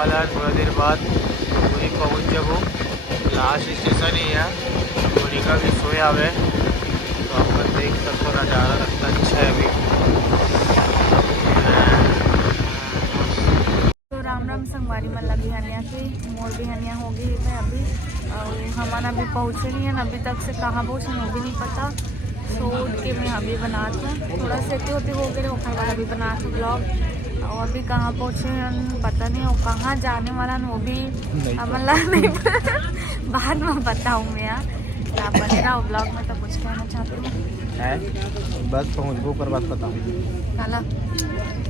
वाला है थोड़ा देर बाद। पूरी पहुँच जब लास्ट स्टेशन ही है, मोनिका भी सोया हुआ है, तो आपका देख सकते हो नज़ारा लगता अच्छा है अभी। तो राम राम संगवारी मल्ला बिहानिया की मोर बिहानिया होगी है अभी। हमारा अभी पहुँचे नहीं है, अभी तक से कहाँ पहुँचे वो भी नहीं पता। तो उठ के मैं अभी बनाती हूँ, थोड़ा सेती होती हो गए ओखर वाला भी बनाती हूँ ब्लॉग। और अभी कहाँ पहुँचे हैं पता नहीं, और कहाँ जाने वाला वो भी हमला नहीं बाद में बताऊँ मैं। यहाँ आप बने रहो ब्लॉग में, तो कुछ कहना चाहती हूँ। बस पहुँचबो पर बात बताऊँ काला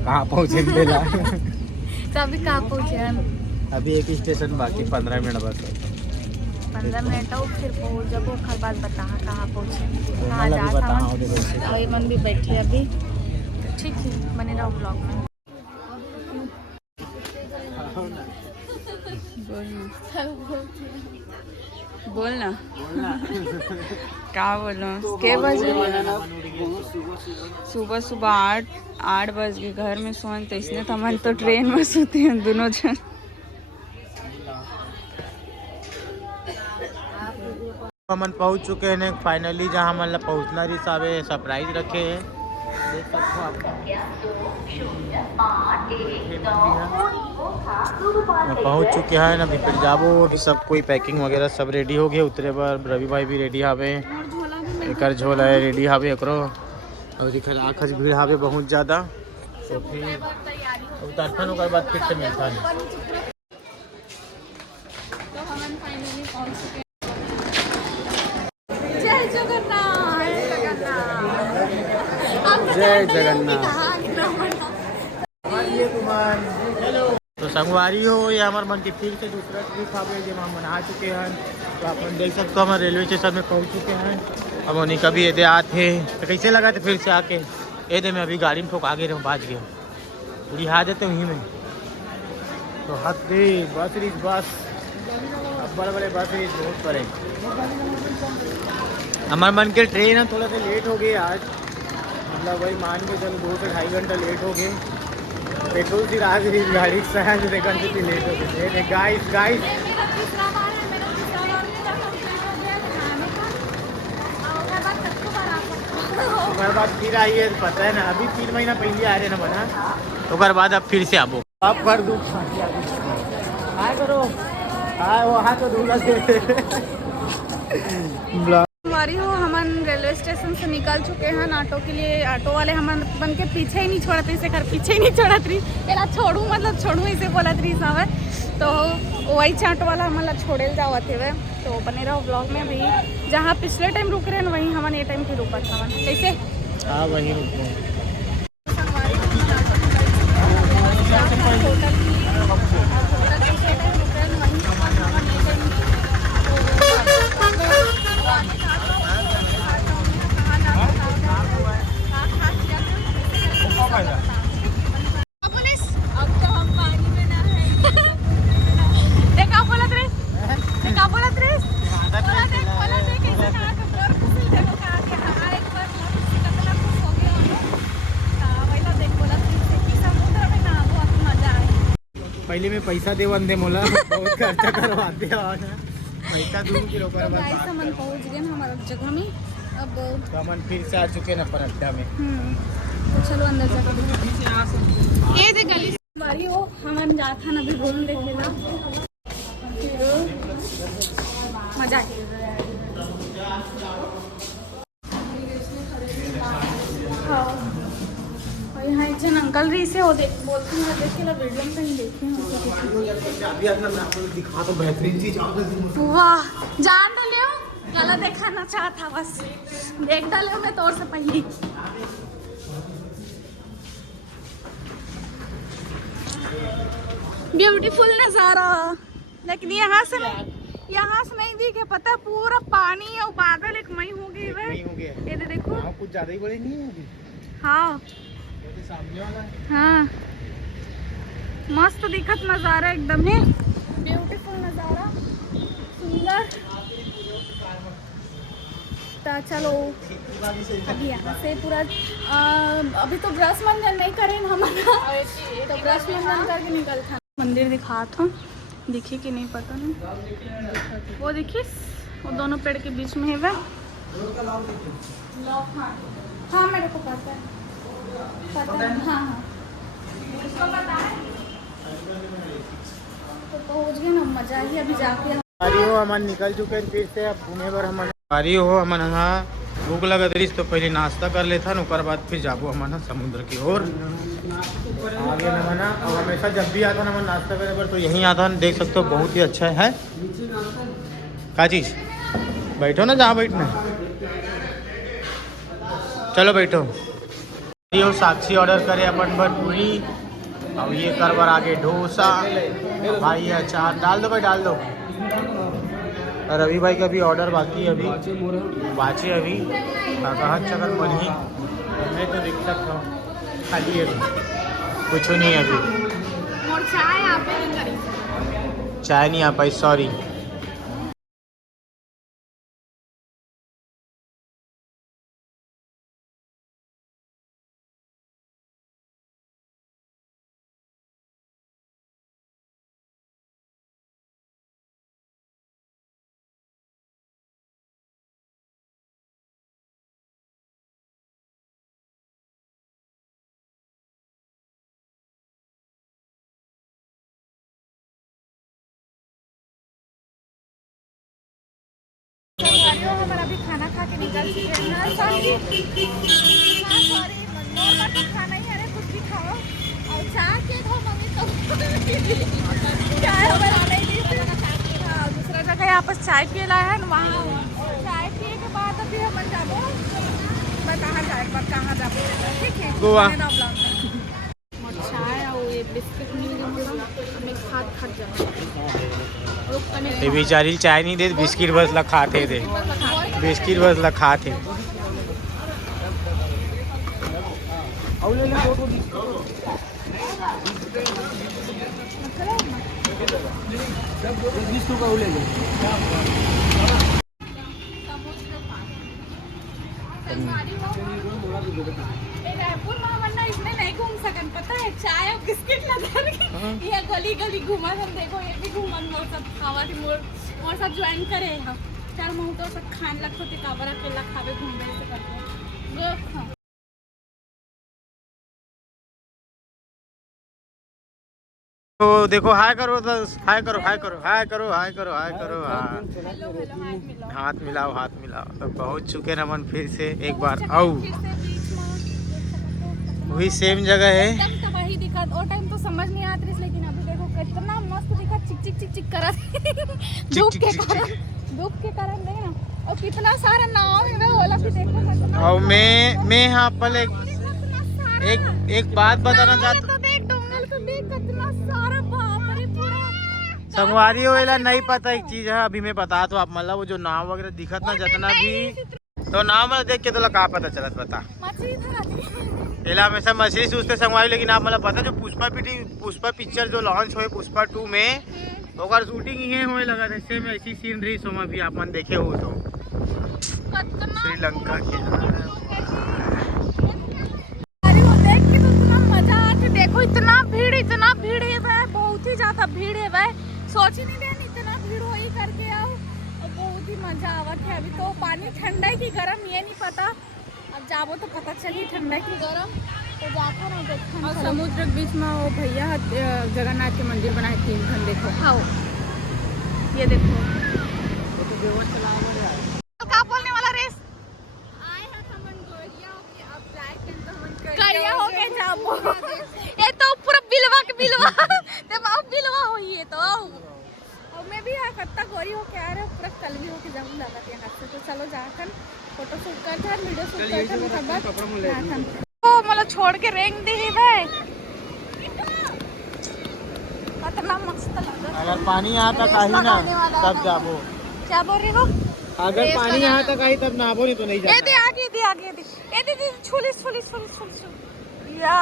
कहाँ पहुँचे मिला। तो अभी कहाँ पहुँचे हैं? अभी एक स्टेशन बाकी, 15 मिनट बस। 15 मिनट हो फिर पहुँच जब खर बात बता कहाँ पहुँचे कहाँ जा था। वही मन भी बैठी अभी, ठीक है बने रहो ब्लॉग में। बोलना क्या बोलो के बजे? सुबह सुबह 8 बज के घर में सोन, तो इसने तो हमारे तो ट्रेन में सोते हैं दोनों जन। हम पहुंच चुके हैं फाइनली, जहां मतलब पहुंचना रही साहब सरप्राइज रखे हैं, देख सकते हो आप। मैं पहुंच चुके हैं अभी, फिर जाबो सब कोई पैकिंग वगैरह सब रेडी हो गए। उतरे बार रवि भाई भी रेडी हावे, एक झोला है रेडी हावे एकरो, और इधर आखज भीड़ हावे बहुत ज़्यादा। तो फिर उतरथन ओकर बाद फिर से मिलता है। तो हम फाइनली पहुंच चुके हैं। जय जगन्नाथ, जय जगन्नाथ। तो संगवारी हो, ये हमारे मन की फिर से दूसरा ट्रिप आवे जब हम मना चुके हैं। तो आप देख सकते हो हम रेलवे स्टेशन में पहुंच चुके हैं। अब उन्हीं कभी ये आते तो कैसे लगा थे फिर से आके ये दे, मैं अभी गाड़ी में ठोक आगे रहा बाज गया, पूरी आ जाते वहीं में। तो हद दे बस रही बस, अब बड़े बड़े बस रही बहुत बड़े। हमारे मन के ट्रेन है थोड़ा सा लेट हो गई आज, मतलब वही मान के चलो 2 से 2.5 घंटा लेट हो गए। पेट्रोल की राह रही गाड़ी से घंटे लेट हो गए। गाइस उसके बाद फिर आई है, पता है ना अभी 3 महीना पहले आ रहे ना बना, तो बाद अब फिर से आबो आप कर दूँ करो वहाँ तो दूल्हा हमारी हो। हम रेलवे स्टेशन से निकल चुके हैं ऑटो के लिए। ऑटो वाले हम बन के पीछे ही नहीं छोड़त रही, से घर पीछे ही नहीं छोड़त रही, एला छोड़ू मतलब छोड़ू इसे बोलत रही सब। तो वही ऑटो वाला हमारा छोड़े जावत है। तो बने रहो ब्लॉग में। भी जहाँ पिछले टाइम रुक रहे हैं वहीं हम ये टाइम फिर रुका था कैसे। हाँ वहीं रुके पहले में पैसा दे वंदे मोला बहुत खर्चा करवाते पैसा दूर के लोग पहुंच गए हमारा जगह में। अब तो हम फिर से आ चुके ना पर अड्डा में। तो चलो अंदर जाकर ये देख गली हमारी हो। हम जाता ना भी घूम देखे ना, फिर मजा यहाँ एक जन अंकल रही से हो देख बोलती हैं देखे ला वीडियो में कहीं देखे दिखा तो बेहतरीन चीज। वाह जान डाले हो गला दिखाना चाहता बस देख डाले हो मैं तौर से पहले। ब्यूटीफुल नजारा, लेकिन यहाँ से नहीं दिखे पता, पूरा पानी और बादल एक मई हो गए। ये देखो कुछ ज्यादा ही बड़े नहीं है अभी। हाँ सामने वाला हाँ मस्त दिखत नज़ारा एकदम है, ब्यूटीफुल नज़ारा सुंदर। तो चलो अभी यहाँ से पूरा अभी तो ब्रश मंजन नहीं करें हमारा, तो ब्रश मंजन करके निकल था। मंदिर दिखा था, दिखी कि नहीं पता नहीं। वो देखिए वो दोनों पेड़ के बीच में है वह। हाँ मेरे को पता है, पता है। हाँ हाँ उसको पता है। तो पहुँच गए ना, मजा आई अभी जाके। हम निकल चुके हैं फिर से, अब घूमे पर हम यहाँ भूख लगा दरीस तो पहले नाश्ता कर लेता न, ओकर बाद फिर जाबो हमारा समुद्र की ओर आगे न मना। और हमेशा जब भी आता ना मैं नाश्ता करे पर तो यहीं आता है, देख सकते हो बहुत ही अच्छा है। क्या चीज़? बैठो ना जहाँ बैठना, चलो बैठो। ये साक्षी ऑर्डर करे अपन पर पूरी, अब ये कर बर आगे डोसा भाई, अचार डाल दो भाई डाल दो। और रवि भाई का भी ऑर्डर बाकी है, अभी बाचे अभी कहा चकर मन ही मैं तो देख सकता हूँ खाली है, कुछ नहीं है अभी। और चाय नहीं आ पाई, सॉरी। हमारा भी खाना खा के निकल चुके हैं ना। सॉरी नॉर्मल तो खाना ही है, कुछ भी खाओ। और चाय के दो मम्मी तो चाय बनाना ही नहीं। हाँ दूसरा जगह यहाँ पर चाय पिला है ना, वहाँ चाय पिए के बाद अभी हम जाबो, मैं कहाँ जाए पर कहाँ जाबो, ठीक है गोवा। चाय और ये बिस्किट मिल गया, हमें खा जाए। ये बेचारी चाय नहीं दे, बिस्किट बस ला खाते थे, बिस्किट बस ला खाते। रायपुर में वरना इसमें नहीं घूम सकन, पता है चाय और बिस्किट लगा के ये गली गली घुमा हम, देखो ये भी घुमन मोर सब खावा थी, मोर सब ज्वाइन करे हम चार मुंह तो सब खान लगतो ती काबर अकेला खावे घूमने से करते गो। तो देखो हाय करो, तो हाय करो हाय करो हाय करो हाय करो हाय करो, हेलो हेलो हाथ मिलाओ हाथ मिलाओ। तो पहुंच चुके हैं अपन फिर से एक बार, आओ वही सेम जगह है। एकदम तो वही दिक्कत, और टाइम तो समझ नहीं आती, लेकिन अभी देखो कितना मस्त दिखा, चिक चिक चिक चिक करा धूप के कारण नहीं ना। और कितना सारा नाव है वो वाला भी देखो। और मैं यहाँ पर एक बात बताना चाहता, संगवारी वाला नहीं पता एक चीज है, अभी मैं बता तो आप मतलब वो जो नाव वगैरह दिखत ना जितना भी, तो नाव में देख के तो का पता चलत बता। पहला हमेशा मछली सोचते संगवारी, लेकिन आप मतलब पता जो पुष्पा पिक्चर जो लॉन्च हुए पुष्पा 2 में, तो शूटिंग ये होने लगा था, सेम ऐसी सीन रही सो में भी आप देखे हो तो श्रीलंका की। देखो इतना भीड़ है वह, बहुत ही ज्यादा भीड़ है वह, सोच ही नहीं रहे इतना भीड़ हो ही करके आओ, और बहुत ही मजा आवत है। अभी तो पानी ठंडा है कि गर्म ये नहीं पता, अब जाबो तो पता चली ठंडा की गर्म, तो जाता ना देखो। और समुद्र के बीच में वो भैया जगन्नाथ के मंदिर बनाए 3 खंड, देखो आओ ये देखो। क्या बोलने वाला रेस आए हैं हमन गोरिया के, अब जाए तो हमन करिया हो के जाबो। ये तो पूरा बिलवा के बिलवा ते बाप बिलवा होई है तो। और मैं भी यहाँ कत्ता गोरी हो के आ रहे, पूरा कलवी हो के जाऊँ लगा के हाथ से। तो चलो जाकर फोटो शूट करते हैं, वीडियो शूट करते हैं, मतलब तो मतलब छोड़ के रेंग दी है भाई, कितना मस्त लगा। अगर पानी यहाँ तक आई ना तब जाबो। क्या बोल रही हो? अगर पानी यहाँ तक आई तब नाबो, नहीं तो नहीं जाना। ये दे आगे दे छुली या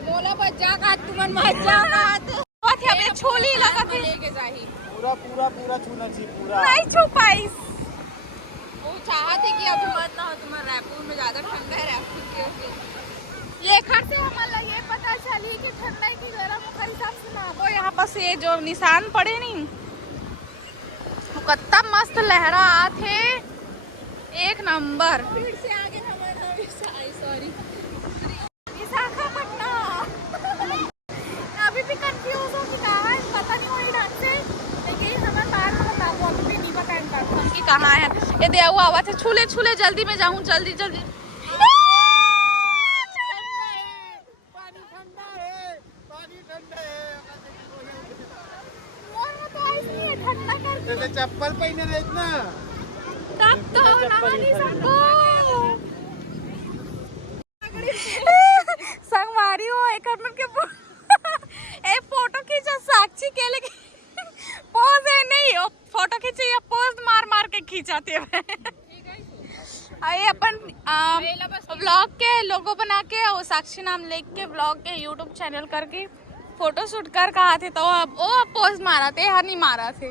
बोला बच्चा का तुमन मजा आत बात है। अबे छोली लगा थे लेके जाही, पूरा छूना चाहिए, पूरा नहीं छू पाइस। वो चाहते कि अभी मत ना हो, तुम्हारा रायपुर में ज्यादा ठंडा है, रायपुर के ये घर से हमारा ये पता चली कि ठंडा की गर्म का हिसाब से ना वो यहाँ पर से जो निशान पड़े नहीं वो कितना मस्त लहरा थे, एक नंबर। फिर से आगे सॉरी विशाखापट्टनम। अभी भी कंफ्यूज हो कि कहाँ है, पता नहीं वही ढंग से, लेकिन हमारे बाहर में बता दो, अभी भी नहीं पता इनका कि कहाँ है। ये दे हुआ आवाज है, छूले छूले जल्दी में जाऊँ, जल्दी जल्दी। पानी ठंडा है, पानी ठंडा है। ठंडा कर जैसे चप्पल पहने रहे इतना तब तो नहा नहीं सको। संगवारी हो एक मिनट के एक फोटो खींचा साक्षी के, लेकिन पोज है नहीं, वो फोटो खींचे या पोज मार मार के खींचाते हुए। ये अपन व्लॉग के लोगो बना के और साक्षी नाम लिख के व्लॉग के यूट्यूब चैनल करके फोटो शूट कर कहा थे, तो वो पोज मारा थे, हर नहीं मारा थे।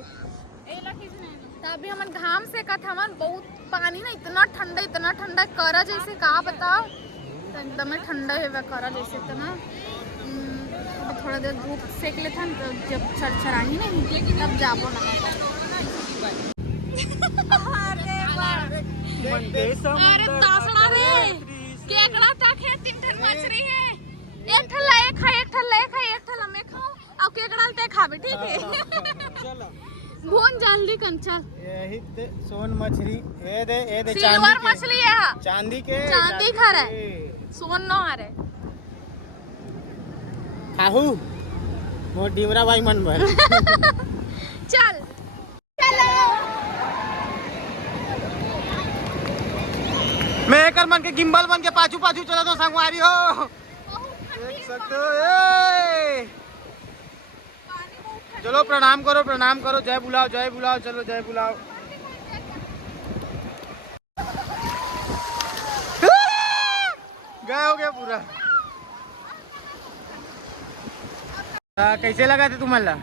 तभी हमन घाम से का था, हमन बहुत पानी ना इतना ठंडा करा जैसे कहा बताओ, तो एकदम ठंडा है करा जैसे इतना। थोड़ा देर धूप सेक लेता तो जब छरछराही नहीं तब जाबो ना। अरे तासड़ा रे केकड़ा तक है, 3 ठन मछली है, एक ठन ले खा, एक ठन ले खा, एक ठन हमें खाओ और केकड़ा ते खाबे, ठीक है। चलो भून जल्दी कंचा। यही सोन मछली, ये दे सिल्वर मछली है, चांदी के, चांदी खा रहे, सोन न आ रहे। खाहू मोर डिमरा भाई मन भर। चल मैं एक मन के गिम्बल बन के पाछू पाछू चला तो संगवारी हो, देख सकते हो। चलो प्रणाम करो, जय बुलाओ, चलो जय बुलाओ। गए हो गया पूरा। कैसे लगा थे तुम्हारा?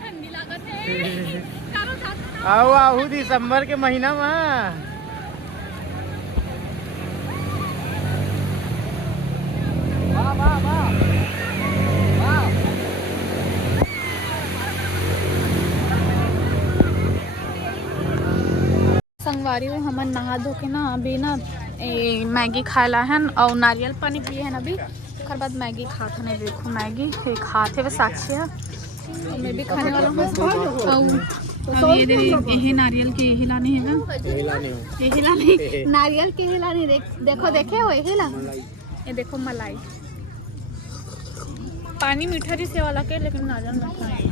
आओ दिसंबर के महीना में। संगवारी हो हमन नहा धो के ना अभी ना मैगी खाला है और नारियल पानी पिए हैं अभी, उसके बाद मैगी खाता नहीं। देखो मैगी खाते हुए साक्षी है, मैं भी खाने वाला हूँ। यही नारियल के यही लाने है ना, यही लाने नारियल के यही लाने। देखो देखे हो यही ला, ये देखो मलाई। पानी मीठा जी से वाला के, लेकिन नारियल मीठा नहीं।